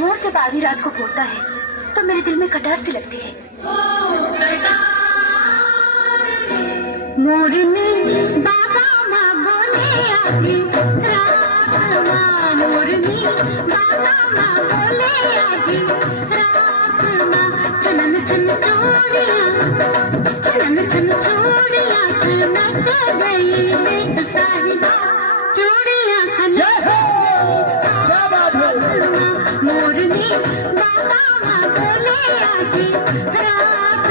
मोर जब आधी रात को बोलता है तो मेरे दिल में कटार सी लगती है। मोरनी बाबा माँ बोले आधी रात माँ, मोरनी बाबा माँ बोले आधी रात माँ, चलन छन चूड़ियाँ, चलन छन चूड़ियाँ खनक गई देख साहिबा, चूड़ियाँ खनक मोरनी बाबा माँ बोले आधी रात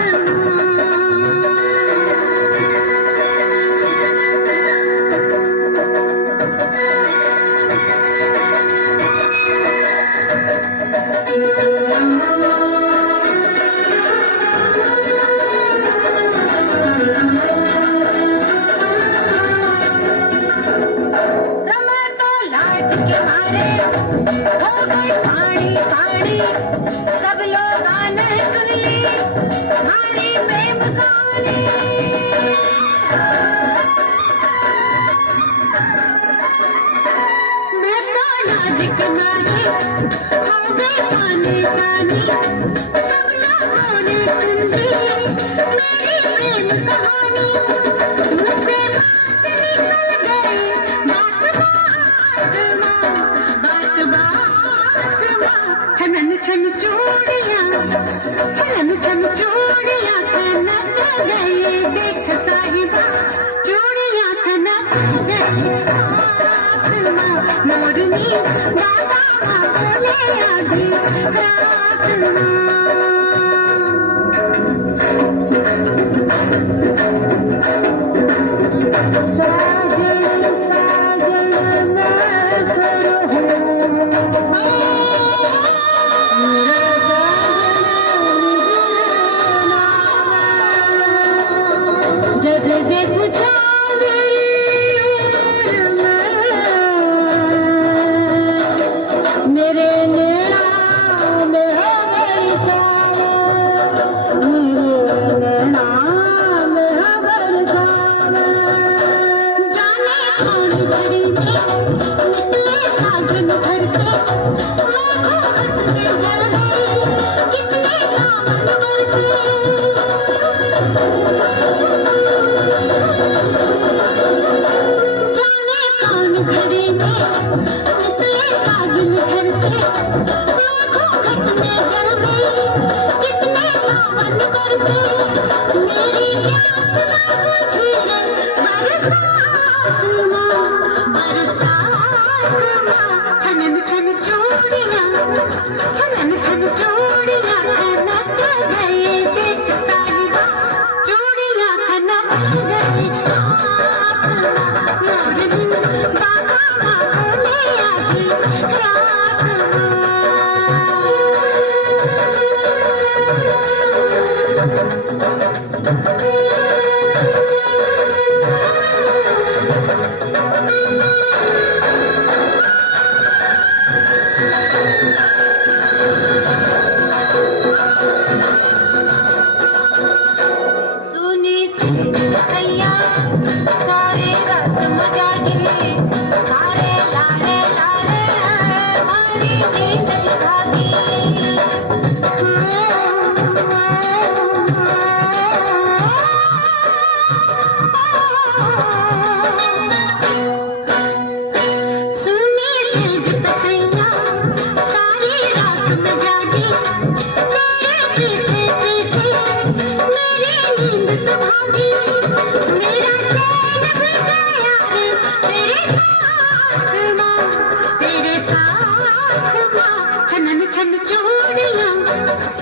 सब लोग आने सुन ली हमारी प्रेम कहानी। मैं तो लाज के मारे हो गई पानी पानी, सब लोगों ने सुन ली मेरी प्रेम कहानी। मुझसे बात निकल गई बात बात छनन छन चूड़ियाँ, छनन छन चूड़ियाँ खनक गई देख साहिबा, चूड़ियाँ खनक गई मोरनी बाबा माँ बोले आधी रात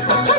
छोटे